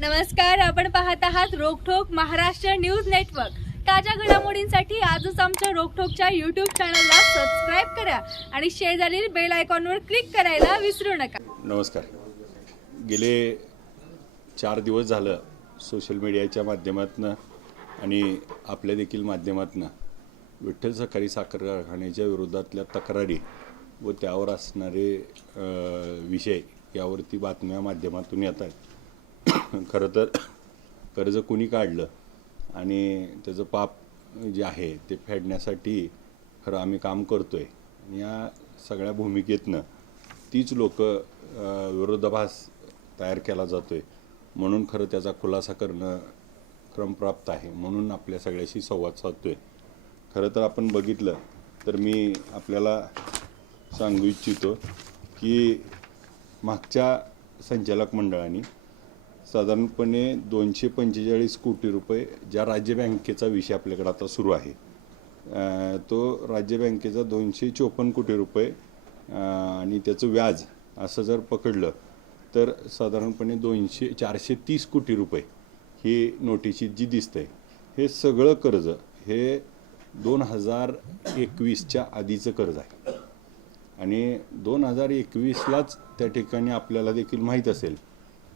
नमस्कार आपण पाहत आहात रोखोक महाराष्ट्र न्यूज नेटवर्क ताज्या घडामोडींसाठी आजच आमच्या रोखोकच्या युट्यूब चॅनलला सबस्क्राईब करा आणि शेजारील बेल आयकॉनवर क्लिक करायला विसरू नका नमस्कार गेले चार दिवस झालं सोशल मीडियाच्या माध्यमातून आणि आपल्या देखील माध्यमातून विठ्ठल सहकारी साखर कारखान्याच्या विरोधातल्या तक्रारी व त्यावर असणारे विषय यावरती बातम्या माध्यमातून येत आहेत खरं तर कर्ज कुणी काढलं आणि त्याचं पाप जे आहे ते फेडण्यासाठी खरं आम्ही काम करतो आहे या सगळ्या भूमिकेतनं तीच लोक विरोधाभास तयार केला जातो आहे म्हणून खरं त्याचा खुलासा करणं क्रमप्राप्त आहे म्हणून आपल्या सगळ्याशी संवाद साधतो आहे खरं तर आपण बघितलं तर मी आपल्याला सांगू इच्छितो की मागच्या संचालक मंडळाने साधारणपणे दोनशे पंचेचाळीस कोटी रुपये ज्या राज्य बँकेचा विषय आपल्याकडे आता सुरू आहे तो राज्य बँकेचा दोनशे चोपन्न कोटी रुपये आणि त्याचं व्याज असं जर पकडलं तर साधारणपणे दोनशे चारशे तीस कोटी रुपये ही नोटिशी जी आहे हे सगळं कर्ज हे दोन हजार एकवीसच्या आधीचं कर्ज आहे आणि दोन हजार एकवीसलाच त्या ठिकाणी आपल्याला देखील माहीत असेल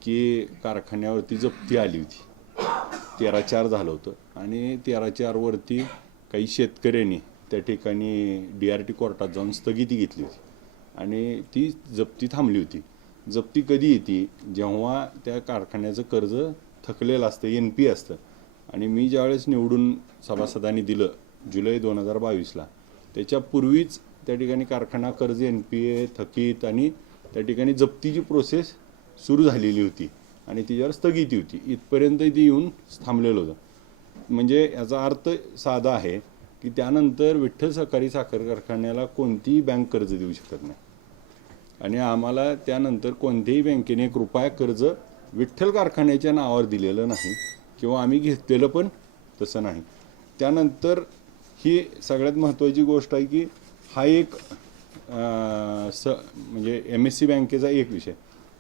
की कारखान्यावरती जप्ती आली होती तेरा चार झालं होतं आणि तेरा चारवरती काही शेतकऱ्यांनी त्या ठिकाणी डी आर टी कोर्टात जाऊन स्थगिती घेतली होती आणि ती जप्ती थांबली होती जप्ती कधी येते जेव्हा त्या कारखान्याचं कर्ज थकलेलं असतं एन पी असतं आणि मी ज्यावेळेस निवडून सभासदांनी दिलं जुलै दोन हजार बावीसला त्याच्यापूर्वीच त्या ठिकाणी कारखाना कर्ज एन पी ए थकीत आणि त्या ठिकाणी जप्तीची प्रोसेस सुरू झालेली होती आणि तिच्यावर स्थगिती होती इथपर्यंत ती येऊन थांबलेलं होतं म्हणजे याचा अर्थ साधा आहे की त्यानंतर विठ्ठल सहकारी साखर कारखान्याला कोणतीही बँक कर्ज देऊ शकत नाही आणि आम्हाला त्यानंतर कोणत्याही बँकेने कृपया रुपया कर्ज विठ्ठल कारखान्याच्या नावावर दिलेलं नाही किंवा आम्ही घेतलेलं पण तसं नाही त्यानंतर ही सगळ्यात महत्त्वाची गोष्ट आहे की हा एक स म्हणजे एम एस सी बँकेचा एक विषय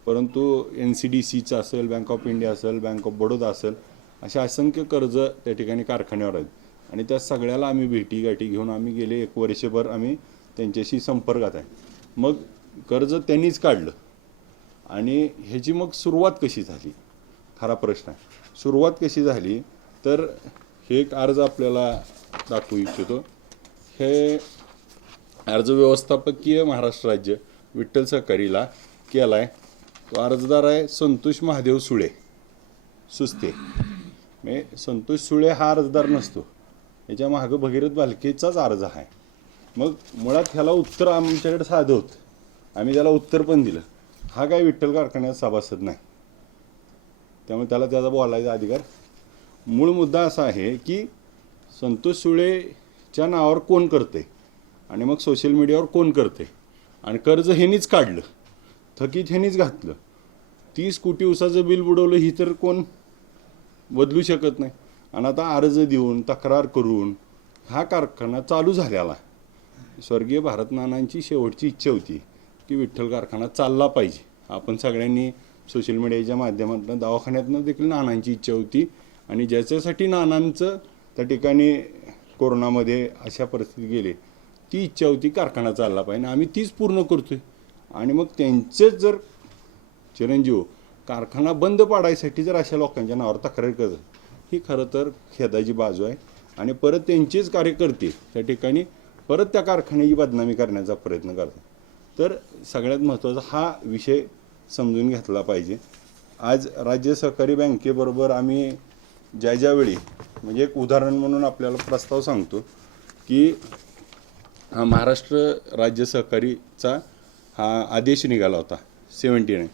परंतु एन सी डी सीचं असेल बँक ऑफ इंडिया असेल बँक ऑफ बडोदा असेल अशा असंख्य कर्ज त्या ठिकाणी कारखान्यावर आहेत आणि त्या सगळ्याला आम्ही भेटी गाठी घेऊन आम्ही गेले एक वर्षभर आम्ही त्यांच्याशी संपर्कात आहे मग कर्ज त्यांनीच काढलं आणि ह्याची मग सुरुवात कशी झाली खरा प्रश्न आहे सुरुवात कशी झाली तर हे एक अर्ज आपल्याला दाखवू इच्छितो हे अर्ज व्यवस्थापकीय महाराष्ट्र राज्य विठ्ठल सहकारीला केला आहे तो अर्जदार आहे संतोष महादेव सुळे सुस्ते म्हणजे संतोष सुळे हा अर्जदार नसतो याच्या मागं भगीरथ भालकेचाच अर्ज आहे मग मुळात ह्याला उत्तर आमच्याकडे साधं होतं आम्ही त्याला उत्तर पण दिलं हा काय विठ्ठल कारखान्यात सभासद नाही त्यामुळे त्याला त्याचा बोलायचा अधिकार मूळ मुद्दा असा आहे की संतोष सुळेच्या नावावर कोण करते आणि मग सोशल मीडियावर कोण करते आणि कर्ज हेनीच काढलं थकीत ह्यानीच घातलं तीस कोटी उसाचं बिल बुडवलं ही तर कोण बदलू शकत नाही आणि आता अर्ज देऊन तक्रार करून हा कारखाना चालू झालेला स्वर्गीय भारतनानांची शेवटची इच्छा होती की विठ्ठल कारखाना चालला पाहिजे आपण सगळ्यांनी सोशल मीडियाच्या माध्यमातून दवाखान्यातनं देखील नानांची इच्छा होती आणि ज्याच्यासाठी नानांचं त्या ठिकाणी कोरोनामध्ये अशा परिस्थिती गेले ती इच्छा होती कारखाना चालला पाहिजे आम्ही तीच पूर्ण करतोय आणि मग त्यांचेच जर चिरंजीव कारखाना बंद पाडायसाठी जर अशा लोकांच्या नावावर तक्रार करत ही खरं तर खेदाची बाजू आहे आणि परत त्यांचीच कार्यकर्ते त्या ठिकाणी परत त्या कारखान्याची बदनामी करण्याचा प्रयत्न करतात तर सगळ्यात महत्त्वाचा हा विषय समजून घेतला पाहिजे आज राज्य सहकारी बँकेबरोबर आम्ही ज्या ज्यावेळी म्हणजे एक उदाहरण म्हणून आपल्याला प्रस्ताव सांगतो की महाराष्ट्र राज्य सहकारीचा हा आदेश निघाला होता सेवन्टी नाईन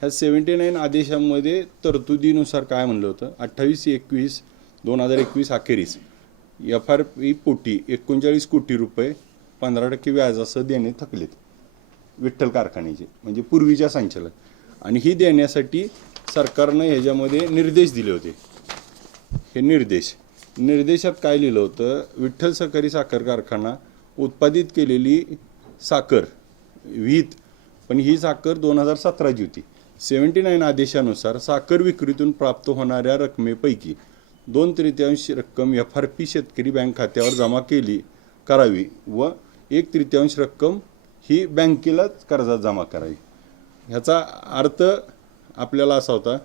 ह्या सेवन्टी नाईन आदेशामध्ये तरतुदीनुसार काय म्हणलं होतं अठ्ठावीस एकवीस दोन हजार एकवीस अखेरीस एफ आर पी पोटी एकोणचाळीस कोटी रुपये पंधरा टक्के व्याजासह देणे थकलेत विठ्ठल कारखान्याचे म्हणजे पूर्वीच्या संचालक आणि ही देण्यासाठी सरकारनं ह्याच्यामध्ये निर्देश दिले होते हे निर्देश निर्देशात काय लिहिलं होतं विठ्ठल सहकारी साखर कारखाना उत्पादित केलेली साखर विहित पण ही साखर दोन हजार सतराची होती सेवन्टी नाईन आदेशानुसार साखर विक्रीतून प्राप्त होणाऱ्या रकमेपैकी दोन तृतीयांश रक्कम एफ आर पी शेतकरी बँक खात्यावर जमा केली करावी व एक तृतीयांश रक्कम ही बँकेलाच कर्जात जमा करावी ह्याचा अर्थ आपल्याला असा होता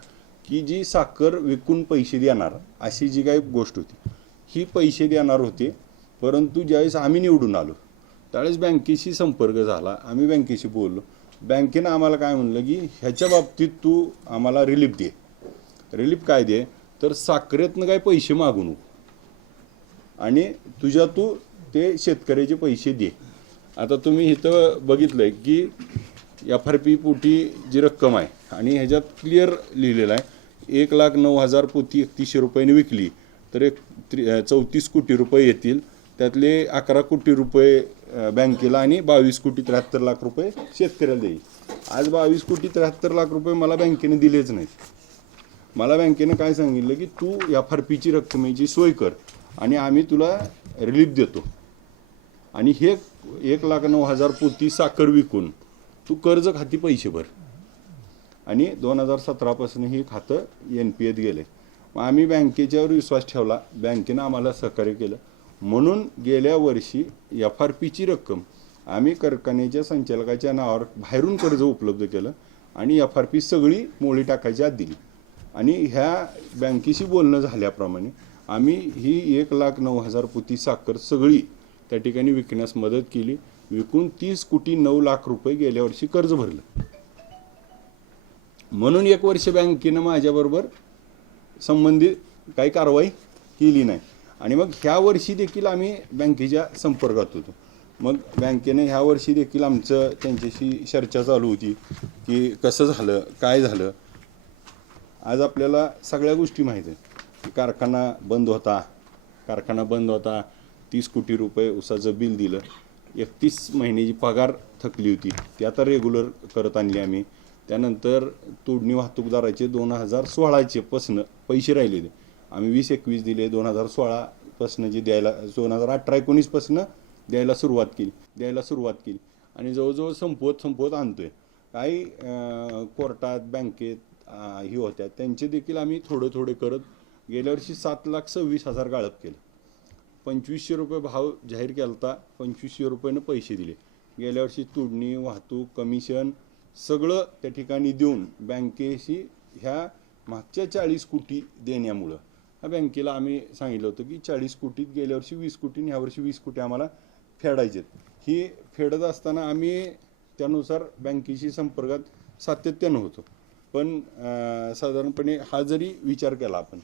की जी साखर विकून पैसे देणार अशी जी काही गोष्ट होती ही पैसे देणार होते परंतु ज्यावेळेस आम्ही निवडून आलो त्यावेळेस बँकेशी संपर्क झाला आम्ही बँकेशी बोललो बँकेनं आम्हाला काय म्हणलं की ह्याच्या बाबतीत तू आम्हाला रिलीफ दे रिलीफ काय दे तर साखरेतनं काय पैसे मागू नको आणि तुझ्या तू ते शेतकऱ्याचे पैसे दे आता तुम्ही इथं बघितलंय की एफ आर पी पोटी जी रक्कम आहे आणि ह्याच्यात क्लिअर लिहिलेलं आहे एक लाख नऊ हजार पोती एकतीसशे रुपयाने विकली तर एक चौतीस कोटी रुपये येतील त्यातले अकरा कोटी रुपये बँकेला आणि बावीस कोटी त्र्याहत्तर लाख रुपये शेतकऱ्याला देईल आज बावीस कोटी त्र्याहत्तर लाख रुपये मला बँकेने दिलेच नाहीत मला बँकेनं काय सांगितलं की तू या फरपीची रक्कमेची सोय कर आणि आम्ही तुला रिलीफ देतो आणि हे एक लाख नऊ हजार पोती साखर विकून तू कर्ज खाती पैसे भर आणि दोन हजार सतरापासून हे खातं एन पी एत गेले मग आम्ही बँकेच्यावर विश्वास ठेवला बँकेनं आम्हाला सहकार्य केलं म्हणून गेल्या वर्षी एफ आर पीची रक्कम आम्ही कारखान्याच्या संचालकाच्या नावावर बाहेरून कर्ज उपलब्ध केलं आणि एफ आर पी सगळी मोळी टाकायची आत दिली आणि ह्या बँकेशी बोलणं झाल्याप्रमाणे आम्ही ही एक लाख नऊ हजार पुती साखर सगळी त्या ठिकाणी विकण्यास मदत केली विकून तीस कोटी नऊ लाख रुपये गेल्या वर्षी कर्ज भरलं म्हणून एक वर्ष बँकेनं माझ्याबरोबर संबंधित काही कारवाई केली नाही आणि मग ह्या वर्षी देखील आम्ही बँकेच्या संपर्कात होतो मग बँकेने ह्या वर्षी देखील आमचं त्यांच्याशी चर्चा चालू होती की कसं झालं काय झालं आज आपल्याला सगळ्या गोष्टी माहीत आहेत की कारखाना बंद होता कारखाना बंद होता तीस कोटी रुपये उसाचं बिल दिलं एकतीस महिन्याची पगार थकली होती ती आता रेग्युलर करत आणली आम्ही त्यानंतर तोडणी वाहतूकदाराचे दोन हजार सोळाचे पसनं पैसे राहिलेले आम्ही वीस एकवीस दिले दोन हजार सोळापासनं जे द्यायला दोन हजार अठरा एकोणीसपासनं द्यायला सुरुवात केली द्यायला सुरुवात केली आणि जवळजवळ संपवत संपवत आणतोय काही कोर्टात बँकेत ही होत्या त्यांचे देखील आम्ही थोडं थोडे करत गेल्या वर्षी सात लाख सव्वीस हजार गाळप केलं पंचवीसशे रुपये भाव जाहीर केला होता पंचवीसशे रुपयानं पैसे दिले गेल्या वर्षी तुडणी वाहतूक कमिशन सगळं त्या ठिकाणी देऊन बँकेशी ह्या मागच्या चाळीस कोटी देण्यामुळं बँकेला आम्ही सांगितलं होतं की चाळीस कोटीत गेल्या वर्षी वीस कोटी आणि ह्यावर्षी वीस कोटी आम्हाला फेडायचे ही फेडत असताना आम्ही त्यानुसार बँकेशी संपर्कात सातत्यानं होतो पण साधारणपणे हा जरी विचार केला आपण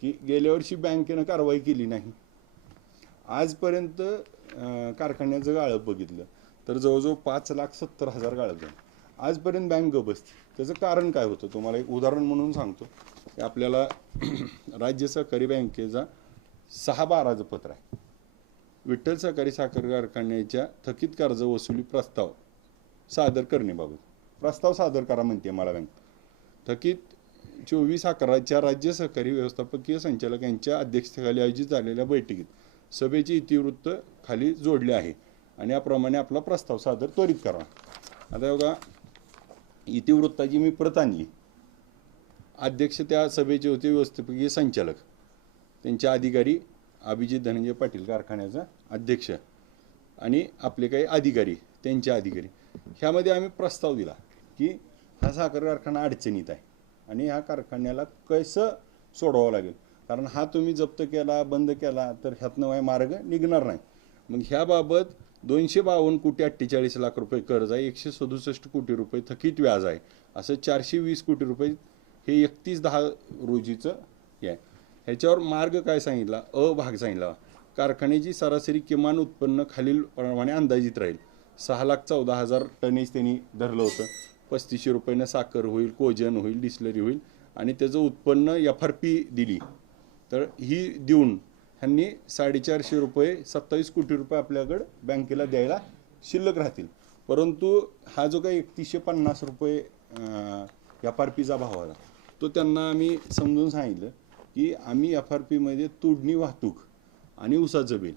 की गेल्या वर्षी बँकेनं कारवाई केली नाही आजपर्यंत कारखान्याचं गाळप बघितलं तर जवळजवळ पाच लाख सत्तर हजार गाळप झालं आजपर्यंत बँक बसते त्याचं कारण काय होतं तुम्हाला एक उदाहरण म्हणून सांगतो आपल्याला राज्य सहकारी बँकेचा सहा बाराचं पत्र आहे विठ्ठल सहकारी साखर कारखान्याच्या थकीत कर्ज वसुली प्रस्ताव सादर करण्याबाबत प्रस्ताव सादर करा म्हणते मला बँक थकीत चोवीस अकराच्या राज्य सहकारी व्यवस्थापकीय संचालक यांच्या अध्यक्षतेखाली आयोजित झालेल्या बैठकीत सभेचे इतिवृत्त खाली जोडले आहे आणि याप्रमाणे आपला प्रस्ताव सादर त्वरित करा आता बघा इतिवृत्ताची मी प्रत आणली अध्यक्ष त्या सभेचे होते व्यवस्थापकीय संचालक त्यांच्या अधिकारी अभिजित धनंजय पाटील कारखान्याचा अध्यक्ष आणि आपले काही अधिकारी त्यांचे अधिकारी ह्यामध्ये आम्ही प्रस्ताव दिला की हा साखर कारखाना अडचणीत आहे आणि ह्या कारखान्याला कसं सोडवावं लागेल कारण हा तुम्ही जप्त केला बंद केला तर ह्यातनं वाय मार्ग निघणार नाही मग ह्याबाबत दोनशे बावन्न कोटी अठ्ठेचाळीस लाख रुपये कर्ज आहे एकशे सदुसष्ट कोटी रुपये थकीत व्याज आहे असं चारशे वीस कोटी रुपये हे एकतीस दहा रोजीचं हे आहे ह्याच्यावर मार्ग काय सांगितला अ भाग सांगितला कारखान्याची सरासरी किमान उत्पन्न खालील प्रमाणे अंदाजित राहील सहा लाख चौदा हजार टनेज त्यांनी धरलं होतं पस्तीसशे रुपयानं साखर होईल कोजन होईल डिस्लरी होईल आणि त्याचं उत्पन्न एफ आर पी दिली तर ही देऊन ह्यांनी साडेचारशे रुपये सत्तावीस कोटी रुपये आपल्याकडं बँकेला द्यायला शिल्लक राहतील परंतु हा जो काही एकतीसशे पन्नास रुपये एफ आर पीचा भाव आला तो त्यांना आम्ही समजून सांगितलं की आम्ही एफ आर पीमध्ये तोडणी वाहतूक आणि उसाचं बिल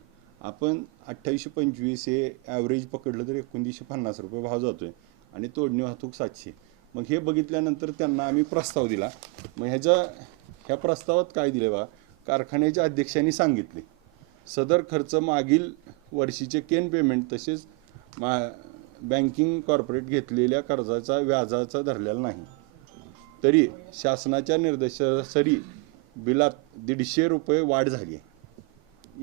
आपण अठ्ठावीसशे पंचवीस हे ॲव्हरेज पकडलं तर एकोणतीसशे पन्नास रुपये भाव जातो आहे आणि तोडणी वाहतूक सातशे मग हे बघितल्यानंतर त्यांना आम्ही प्रस्ताव दिला मग ह्याच्या ह्या प्रस्तावात काय दिले बा कारखान्याच्या अध्यक्षांनी सांगितले सदर खर्च मागील वर्षीचे केन पेमेंट तसेच मा बँकिंग कॉर्पोरेट घेतलेल्या कर्जाचा व्याजाचा धरलेला नाही तरी शासनाच्या निर्देशासरी बिलात दीडशे रुपये वाढ झाली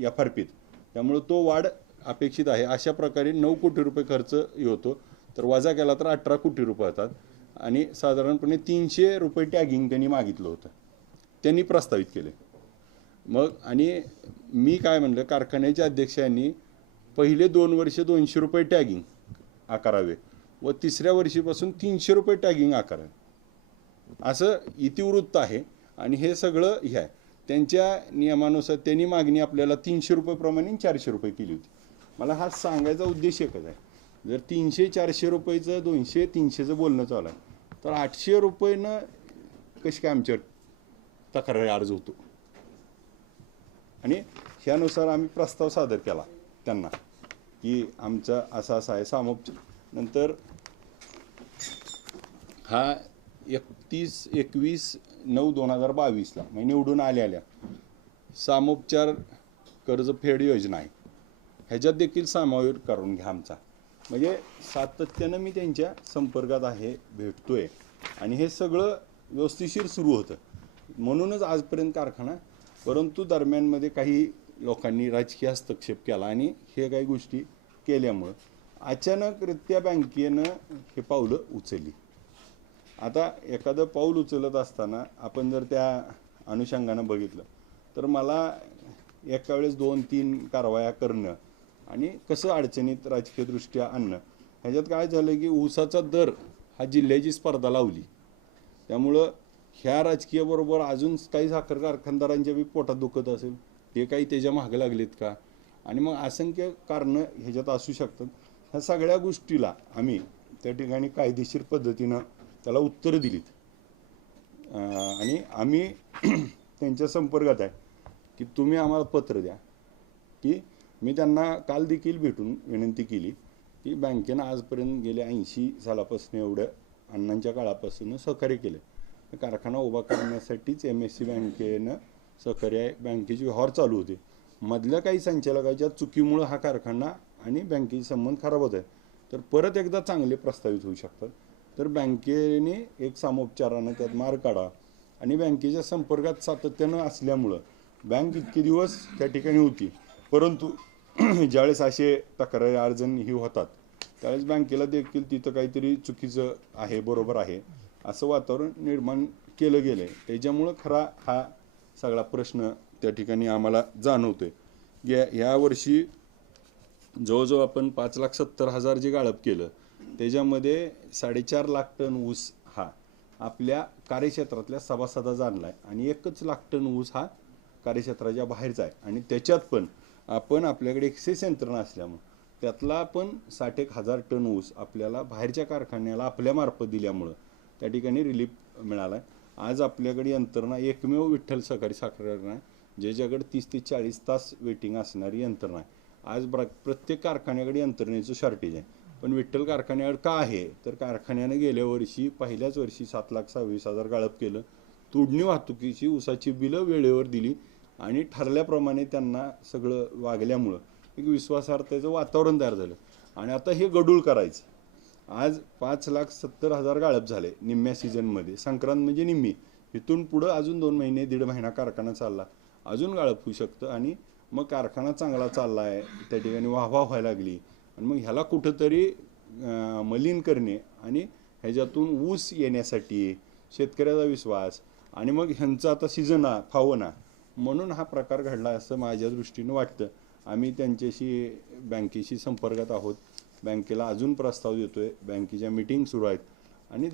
एफ आर पीत त्यामुळं तो वाढ अपेक्षित आहे अशा प्रकारे नऊ कोटी रुपये खर्च होतो तर वजा केला तर अठरा कोटी रुपये होतात आणि साधारणपणे तीनशे रुपये टॅगिंग त्यांनी मागितलं होतं त्यांनी प्रस्तावित केले मग आणि मी काय म्हणलं कारखान्याच्या अध्यक्षांनी पहिले दोन वर्ष दोनशे रुपये टॅगिंग आकारावे व तिसऱ्या वर्षीपासून तीनशे रुपये टॅगिंग आकारावे असं इतिवृत्त आहे आणि हे सगळं हे आहे त्यांच्या नियमानुसार त्यांनी मागणी आपल्याला तीनशे रुपयेप्रमाणे चारशे रुपये केली होती मला हा सांगायचा उद्देश एकच आहे जर तीनशे चारशे रुपयेचं दोनशे तीनशेचं बोलणं चालू आहे तर आठशे रुपयेनं कशी काय आमच्या तक्रारी अर्ज होतो आणि ह्यानुसार आम्ही प्रस्ताव सादर केला त्यांना की आमचा असा असा आहे सामोप नंतर हा एकतीस एकवीस नऊ दोन हजार बावीसला म्हणजे निवडून आलेल्या सामोपचार कर्जफेड योजना आहे ह्याच्यात देखील सामावेश करून घ्या आमचा म्हणजे सातत्यानं मी त्यांच्या संपर्कात आहे भेटतो आहे आणि हे सगळं व्यवस्थिशीर सुरू होतं म्हणूनच आजपर्यंत कारखाना परंतु दरम्यानमध्ये काही लोकांनी राजकीय हस्तक्षेप केला आणि हे काही गोष्टी केल्यामुळं अचानकरित्या बँकेनं हे पावलं उचलली आता एखादं पाऊल उचलत असताना आपण जर त्या अनुषंगानं बघितलं तर मला एका वेळेस दोन तीन कारवाया करणं आणि कसं अडचणीत राजकीयदृष्ट्या आणणं ह्याच्यात काय झालं की ऊसाचा दर हा जिल्ह्याची स्पर्धा लावली त्यामुळं ह्या राजकीयबरोबर अजून काही साखर कारखानदारांच्या बी पोटात दुखत असेल ते काही त्याच्या महाग लागलेत का आणि मग असंख्य कारणं ह्याच्यात असू शकतात ह्या सगळ्या गोष्टीला आम्ही त्या ठिकाणी कायदेशीर पद्धतीनं त्याला उत्तरं दिलीत आणि आम्ही त्यांच्या संपर्कात आहे की तुम्ही आम्हाला पत्र द्या की मी त्यांना काल देखील भेटून विनंती केली की बँकेनं आजपर्यंत गेल्या ऐंशी सालापासून एवढं अण्णांच्या काळापासून सहकार्य केलं कारखाना उभा करण्यासाठीच एम एस सी बँकेनं सहकार्य बँकेचे व्यवहार चालू होते मधल्या काही संचालकाच्या चुकीमुळं हा कारखाना आणि बँकेचे संबंध खराब होत आहे तर परत एकदा चांगले प्रस्तावित होऊ शकतात तर बँकेने एक सामोपचारानं त्यात मार काढा आणि बँकेच्या संपर्कात सातत्यानं असल्यामुळं बँक इतके दिवस त्या ठिकाणी होती परंतु ज्यावेळेस असे तक्रारी अडचण ही होतात त्यावेळेस बँकेला देखील तिथं काहीतरी चुकीचं आहे बरोबर आहे असं वातावरण निर्माण केलं गेलं आहे त्याच्यामुळं खरा हा सगळा प्रश्न त्या ठिकाणी आम्हाला जाणवतो आहे या वर्षी जवळजवळ आपण पाच लाख सत्तर हजार जे गाळप केलं त्याच्यामध्ये साडेचार लाख टन ऊस हा आपल्या कार्यक्षेत्रातल्या सभासदाचा आणला आहे आणि एकच लाख टन ऊस हा कार्यक्षेत्राच्या बाहेरचा आहे आणि त्याच्यात पण आपण आपल्याकडे एक्सेस यंत्रणा असल्यामुळं त्यातला पण साठ एक हजार टन ऊस आपल्याला बाहेरच्या कारखान्याला आपल्यामार्फत दिल्यामुळं त्या ठिकाणी रिलीफ मिळाला आहे आज आपल्याकडे यंत्रणा एकमेव विठ्ठल सहकारी साखर कारखाना आहे ज्याच्याकडे तीस ते चाळीस तास वेटिंग असणारी यंत्रणा आहे आज प्रत्येक कारखान्याकडे यंत्रणेचं शॉर्टेज आहे पण विठ्ठल कारखान्यावर का आहे तर कारखान्यानं गेल्या वर्षी पहिल्याच वर्षी सात लाख सव्वीस हजार गाळप केलं तोडणी वाहतुकीची उसाची बिलं वेळेवर दिली आणि ठरल्याप्रमाणे त्यांना सगळं वागल्यामुळं एक विश्वासार्हतेचं वातावरण तयार झालं आणि आता हे गडूळ करायचं आज पाच लाख सत्तर हजार गाळप झाले निम्म्या सीझनमध्ये संक्रांत म्हणजे निम्मी इथून पुढं अजून दोन महिने दीड महिना कारखाना चालला अजून गाळप होऊ शकतं आणि मग कारखाना चांगला चालला आहे त्या ठिकाणी वाहवा व्हायला लागली आणि मग ह्याला कुठंतरी मलिन करणे आणि ह्याच्यातून ऊस येण्यासाठी शेतकऱ्याचा विश्वास आणि मग ह्यांचा आता सिजना फावना म्हणून हा प्रकार घडला असं माझ्या दृष्टीनं वाटतं आम्ही त्यांच्याशी बँकेशी संपर्कात आहोत बँकेला अजून प्रस्ताव देतोय बँकेच्या मिटिंग सुरू आहेत आणि